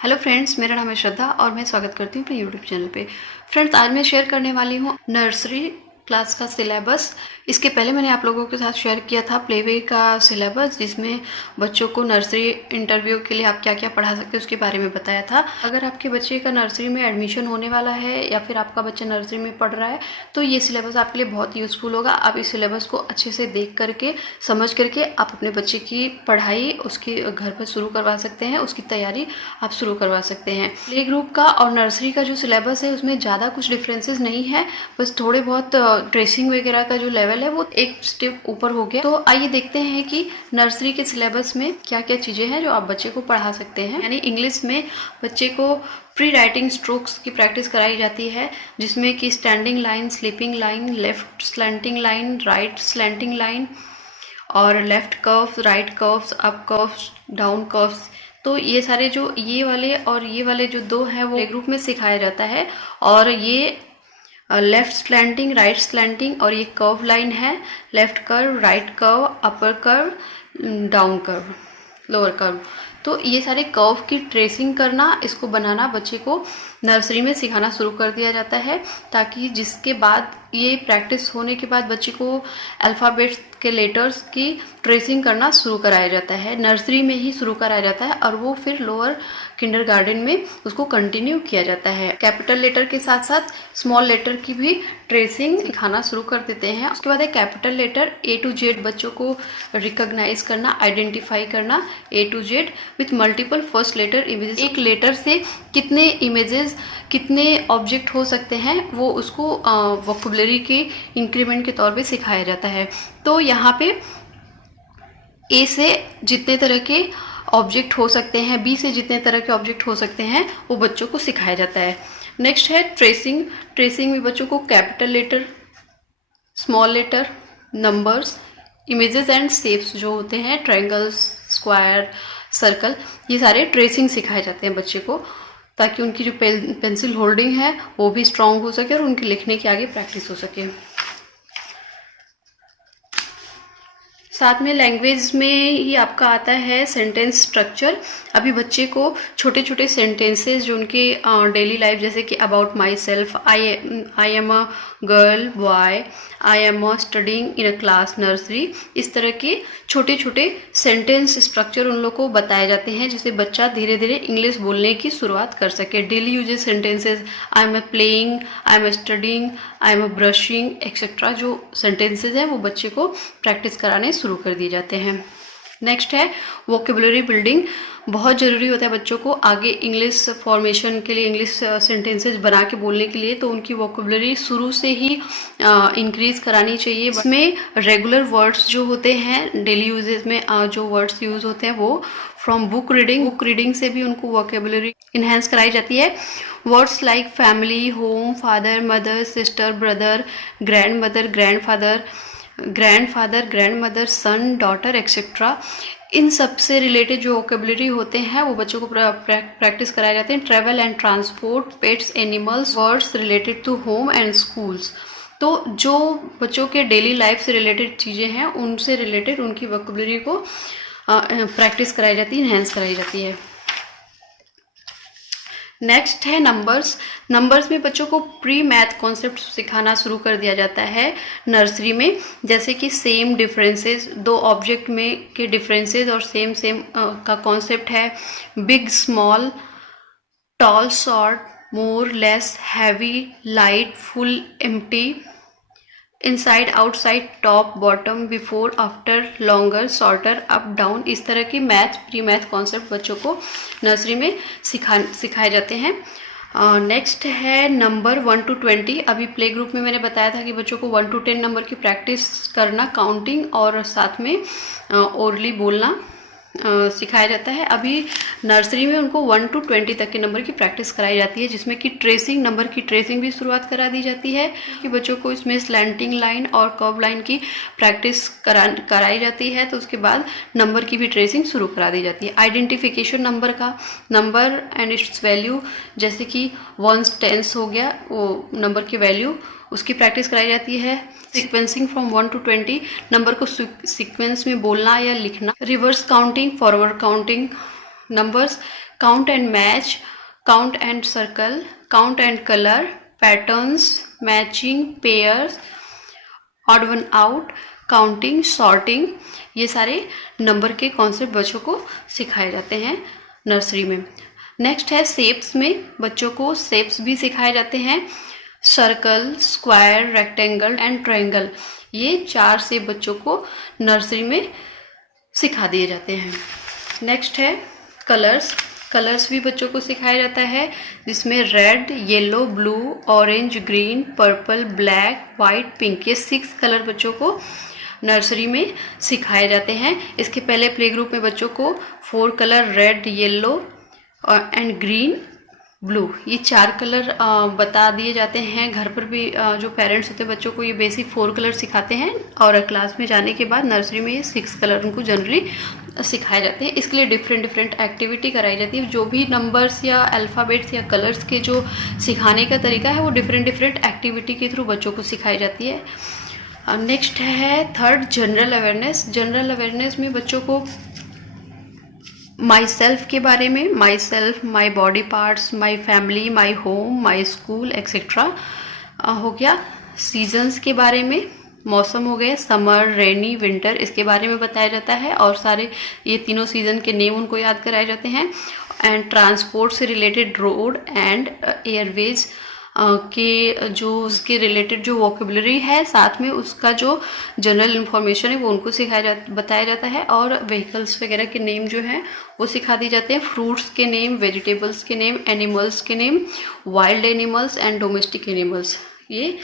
Hello friends, मेरा नाम है श्रद्धा और मैं स्वागत करती हूँ अपने यूट्यूब चैनल पे। फ्रेंड्स, आज मैं शेयर करने वाली हूँ नर्सरी क्लास का सिलेबस। इसके पहले मैंने आप लोगों के साथ शेयर किया था प्लेवे का सिलेबस, जिसमें बच्चों को नर्सरी इंटरव्यू के लिए आप क्या क्या पढ़ा सकते हैं उसके बारे में बताया था। अगर आपके बच्चे का नर्सरी में एडमिशन होने वाला है या फिर आपका बच्चा नर्सरी में पढ़ रहा है तो ये सिलेबस आपके लिए बहुत यूज़फुल होगा। आप इस सिलेबस को अच्छे से देख करके, समझ करके आप अपने बच्चे की पढ़ाई उसकी घर पर शुरू करवा सकते हैं, उसकी तैयारी आप शुरू करवा सकते हैं। प्ले ग्रुप का और नर्सरी का जो सिलेबस है उसमें ज़्यादा कुछ डिफरेंसेस नहीं है, बस थोड़े बहुत ट्रेसिंग वगैरह का जो लेवल है वो एक स्टेप ऊपर हो गया। तो आइए देखते हैं कि नर्सरी के सिलेबस में क्या क्या चीज़ें हैं जो आप बच्चे को पढ़ा सकते हैं। यानी इंग्लिश में बच्चे को प्री राइटिंग स्ट्रोक्स की प्रैक्टिस कराई जाती है, जिसमें कि standing line, sleeping line, left slanting line, right slanting line और left curves, right curves, up curves, down curves. तो ये सारे जो ये वाले जो दो हैं वो ग्रुप में सिखाया जाता है। और ये लेफ्ट स्लैंटिंग, राइट स्लैंटिंग और ये कर्व लाइन है, left curve, right curve, upper curve, down curve, lower curve. तो ये सारे कर्व की ट्रेसिंग करना, इसको बनाना बच्चे को नर्सरी में सिखाना शुरू कर दिया जाता है, ताकि जिसके बाद ये प्रैक्टिस होने के बाद बच्चे को अल्फ़ाबेट्स के लेटर्स की ट्रेसिंग करना शुरू कराया जाता है। नर्सरी में ही शुरू कराया जाता है और वो फिर लोअर किंडरगार्टन में उसको कंटिन्यू किया जाता है। कैपिटल लेटर के साथ साथ स्मॉल लेटर की भी ट्रेसिंग सिखाना शुरू कर देते हैं। उसके बाद है capital letter A to Z, बच्चों को रिकॉग्नाइज करना, आइडेंटिफाई करना A to Z with multiple first letter images. एक लेटर से कितने इमेजेस, कितने ऑब्जेक्ट हो सकते हैं वो उसको वोकैबुलरी के इंक्रीमेंट के तौर पे सिखाया जाता है। तो यहाँ पे A से जितने तरह के ऑब्जेक्ट हो सकते हैं, B से जितने तरह के ऑब्जेक्ट हो सकते हैं वो बच्चों को सिखाया जाता है। नेक्स्ट है ट्रेसिंग। ट्रेसिंग में बच्चों को capital letter, small letter, numbers, images and shapes जो होते हैं, ट्रायंगल्स, स्क्वायर, सर्कल, ये सारे ट्रेसिंग सिखाए जाते हैं बच्चे को, ताकि उनकी जो पेंसिल होल्डिंग है वो भी स्ट्रांग हो सके और उनके लिखने की आगे प्रैक्टिस हो सके। साथ में लैंग्वेज में ही आपका आता है सेंटेंस स्ट्रक्चर। अभी बच्चे को छोटे छोटे सेंटेंसेस जो उनके डेली लाइफ, जैसे कि about my self, I am a girl, boy, I am a studying in a class nursery, इस तरह के छोटे छोटे सेंटेंस स्ट्रक्चर उन लोग को बताए जाते हैं, जिससे बच्चा धीरे धीरे इंग्लिश बोलने की शुरुआत कर सके। Daily uses sentences, I am a playing, I am a studying, I am a brushing etcetera, जो सेंटेंसेज हैं वो बच्चे को प्रैक्टिस कराने शुरू कर दिए जाते हैं। नेक्स्ट है वोकैबुलरी बिल्डिंग। बहुत ज़रूरी होता है बच्चों को आगे इंग्लिश फॉर्मेशन के लिए, इंग्लिश सेंटेंसेज बना के बोलने के लिए, तो उनकी वोकैबुलरी शुरू से ही इंक्रीज करानी चाहिए। इसमें रेगुलर वर्ड्स जो होते हैं डेली यूजेस में, जो वर्ड्स यूज होते हैं वो फ्रॉम बुक रीडिंग से भी उनको वोकैबुलरी इन्हेंस कराई जाती है। Words like family, home, father, mother, sister, brother, grand mother, grandfather, grandmother, son, daughter etcetera, इन सब से रिलेटेड जो वोकैबुलरी होते हैं वो बच्चों को प्रैक्टिस कराए जाते हैं। Travel and transport, pets, animals, words related to home and schools. तो जो बच्चों के डेली लाइफ से रिलेटेड चीज़ें हैं उनसे रिलेटेड उनकी वोकैबुलरी को प्रैक्टिस कराई जाती है, इन्हेंस कराई जाती है। नेक्स्ट है नंबर्स। नंबर्स में बच्चों को प्री मैथ कॉन्सेप्ट सिखाना शुरू कर दिया जाता है नर्सरी में, जैसे कि सेम डिफरेंसेस, दो ऑब्जेक्ट में के डिफरेंसेस और सेम का कॉन्सेप्ट है। Big, small, tall, short, more, less, heavy, light, full, empty, inside, outside, top, bottom, before, after, longer, shorter, up, down, इस तरह की प्री मैथ कॉन्सेप्ट बच्चों को नर्सरी में सिखाए जाते हैं। नेक्स्ट है नंबर 1 to 20। अभी प्ले ग्रुप में मैंने बताया था कि बच्चों को 1 to 10 नंबर की प्रैक्टिस करना, काउंटिंग और साथ में ओरली बोलना सिखाया जाता है। अभी नर्सरी में उनको 1 to 20 तक के नंबर की प्रैक्टिस कराई जाती है, जिसमें कि नंबर की ट्रेसिंग भी शुरुआत करा दी जाती है कि बच्चों को इसमें स्लैंटिंग लाइन और कर्व लाइन की प्रैक्टिस कराई जाती है। तो उसके बाद नंबर की भी ट्रेसिंग शुरू करा दी जाती है। Identification number and it's value, जैसे कि 1 10 हो गया, वो नंबर की वैल्यू उसकी प्रैक्टिस कराई जाती है। सीक्वेंसिंग फ्रॉम 1 to 20, नंबर को सीक्वेंस में बोलना या लिखना। Reverse counting, forward counting numbers, count and match, count and circle, count and colour, patterns, matching, pairs, odd one out, counting, sorting, ये सारे नंबर के कॉन्सेप्ट बच्चों को सिखाए जाते हैं नर्सरी में। नेक्स्ट है शेप्स में, बच्चों को शेप्स भी सिखाए जाते हैं। Circle, square, rectangle and triangle, ये 4 शेप बच्चों को नर्सरी में सिखा दिए जाते हैं। नेक्स्ट है कलर्स। कलर्स भी बच्चों को सिखाया जाता है, जिसमें red, yellow, blue, orange, green, purple, black, white, pink, ये 6 कलर बच्चों को नर्सरी में सिखाए जाते हैं। इसके पहले प्ले ग्रुप में बच्चों को 4 colour red, yellow and green, blue, ये 4 कलर बता दिए जाते हैं। घर पर भी जो पेरेंट्स होते हैं बच्चों को ये बेसिक 4 कलर सिखाते हैं, और क्लास में जाने के बाद नर्सरी में ये 6 कलर उनको जनरली सिखाए जाते हैं। इसके लिए डिफरेंट एक्टिविटी कराई जाती है। जो भी नंबर्स या अल्फ़ाबेट्स या कलर्स के जो सिखाने का तरीका है वो डिफरेंट एक्टिविटी के थ्रू बच्चों को सिखाई जाती है। नेक्स्ट है third, general awareness. General awareness में बच्चों को माई सेल्फ के बारे में, my self, my body parts, my family, my home, my school etcetera हो गया। सीजन्स के बारे में, मौसम हो गए, समर, रेनी, विंटर, इसके बारे में बताया जाता है, और सारे ये तीनों सीजन के नेम उनको याद कराए जाते हैं। एंड ट्रांसपोर्ट से रिलेटेड रोड एंड एयरवेज के जो उसके रिलेटेड जो वोकेबलरी है, साथ में उसका जो जनरल इन्फॉर्मेशन है वो उनको बताया जाता है। और व्हीकल्स वगैरह के नेम जो हैं वो सिखा दिए जाते हैं। फ्रूट्स के नेम, वेजिटेबल्स के नेम, एनिमल्स के name, wild animals and domestic animals, ये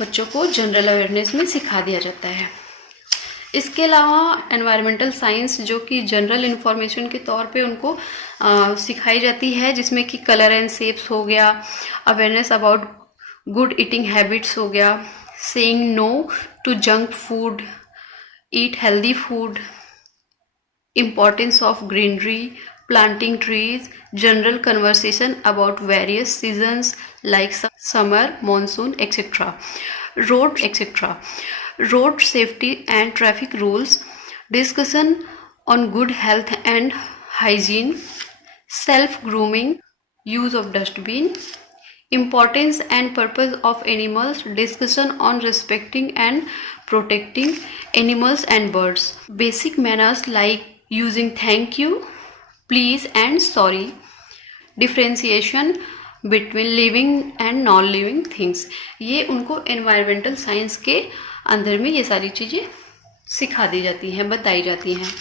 बच्चों को जनरल अवेयरनेस में सिखा दिया जाता है। इसके अलावा एनवायरमेंटल साइंस, जो कि जनरल इन्फॉर्मेशन के तौर पे उनको सिखाई जाती है, जिसमें कि कलर एंड शेप्स हो गया, awareness about good eating habits हो गया, saying no to junk food, eat healthy food, importance of greenery, planting trees, general conversation about various seasons like summer, monsoon, etc. Road safety and traffic rules, discussion on good health and hygiene, self-grooming, use of dustbin, importance and purpose of animals, discussion on respecting and protecting animals and birds, basic manners like using thank you, please and sorry, differentiation between living and non living things, ये उनको environmental science के अंदर में ये सारी चीज़ें सिखा दी जाती हैं, बताई जाती हैं।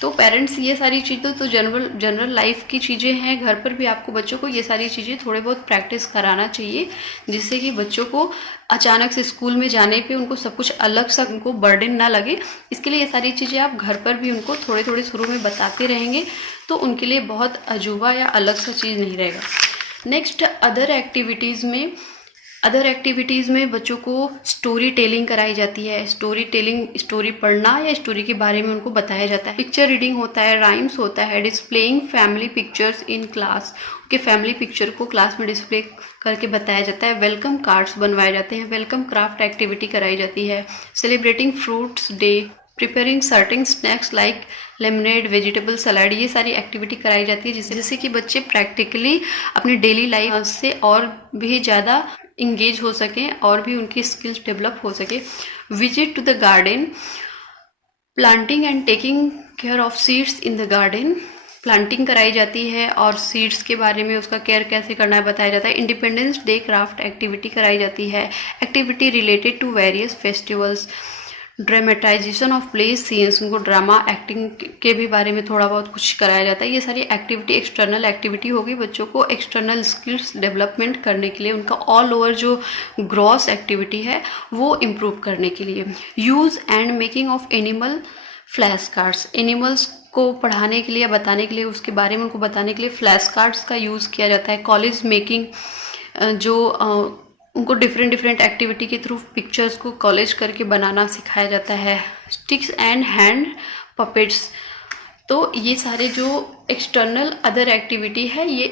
तो पेरेंट्स, ये सारी चीज़ें तो जनरल लाइफ की चीज़ें हैं। घर पर भी आपको बच्चों को ये सारी चीज़ें थोड़े बहुत प्रैक्टिस कराना चाहिए, जिससे कि बच्चों को अचानक से स्कूल में जाने पे उनको सब कुछ अलग सा उनको बर्डन ना लगे। इसके लिए ये सारी चीज़ें आप घर पर भी उनको थोड़े शुरू में बताते रहेंगे, तो उनके लिए बहुत अजूबा या अलग सा चीज़ नहीं रहेगा। नेक्स्ट, अदर एक्टिविटीज़ में बच्चों को स्टोरी टेलिंग कराई जाती है। स्टोरी पढ़ना या स्टोरी के बारे में उनको बताया जाता है। पिक्चर रीडिंग होता है, राइम्स होता है, displaying family pictures in class, के फैमिली पिक्चर को क्लास में डिस्प्ले करके बताया जाता है। वेलकम कार्ड्स बनवाए जाते हैं, वेलकम क्राफ्ट एक्टिविटी कराई जाती है। Celebrating fruits day, preparing certain snacks like lemonade, vegetable salad, ये सारी एक्टिविटी कराई जाती है, जिससे कि बच्चे प्रैक्टिकली अपने डेली लाइफ से और भी ज़्यादा इंगेज हो सकें और भी उनकी स्किल्स डेवलप हो सके। Visit to the garden, planting and taking care of seeds in the garden, planting कराई जाती है और सीड्स के बारे में उसका केयर कैसे करना है बताया जाता है। इंडिपेंडेंस डे क्राफ्ट एक्टिविटी कराई जाती है। Activity related to various festivals, dramatisation of play scenes, उनको ड्रामा एक्टिंग के भी बारे में थोड़ा बहुत कुछ कराया जाता है। ये सारी एक्टिविटी एक्सटर्नल एक्टिविटी होगी, बच्चों को एक्सटर्नल स्किल्स डेवलपमेंट करने के लिए, उनका ऑल ओवर जो ग्रॉस एक्टिविटी है वो इम्प्रूव करने के लिए। Use and making of animal flash cards, animals को पढ़ाने के लिए, बताने के लिए, उसके बारे में उनको बताने के लिए फ्लैश कार्ड्स का यूज़ किया जाता है। कॉलेज मेकिंग, जो उनको डिफरेंट एक्टिविटी के थ्रू पिक्चर्स को कॉलेज करके बनाना सिखाया जाता है। स्टिक्स एंड हैंड पपेट्स, तो ये सारे जो एक्सटर्नल अदर एक्टिविटी है ये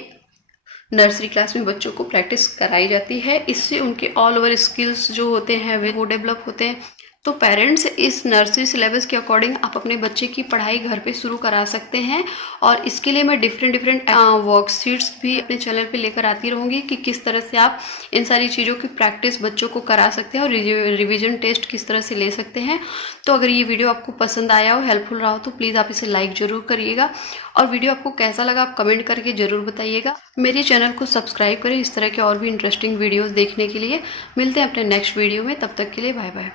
नर्सरी क्लास में बच्चों को प्रैक्टिस कराई जाती है। इससे उनके ऑल ओवर स्किल्स जो होते हैं वो डेवलप होते हैं। तो पेरेंट्स इस नर्सरी सिलेबस के अकॉर्डिंग आप अपने बच्चे की पढ़ाई घर पे शुरू करा सकते हैं। और इसके लिए मैं डिफरेंट वर्कशीट्स भी अपने चैनल पे लेकर आती रहूँगी कि किस तरह से आप इन सारी चीज़ों की प्रैक्टिस बच्चों को करा सकते हैं और रिविजन टेस्ट किस तरह से ले सकते हैं। तो अगर ये वीडियो आपको पसंद आया हो, हेल्पफुल रहा हो, तो प्लीज़ आप इसे लाइक ज़रूर करिएगा। और वीडियो आपको कैसा लगा आप कमेंट करके ज़रूर बताइएगा। मेरे चैनल को सब्सक्राइब करें इस तरह के और भी इंटरेस्टिंग वीडियोज़ देखने के लिए। मिलते हैं अपने नेक्स्ट वीडियो में, तब तक के लिए बाय बाय।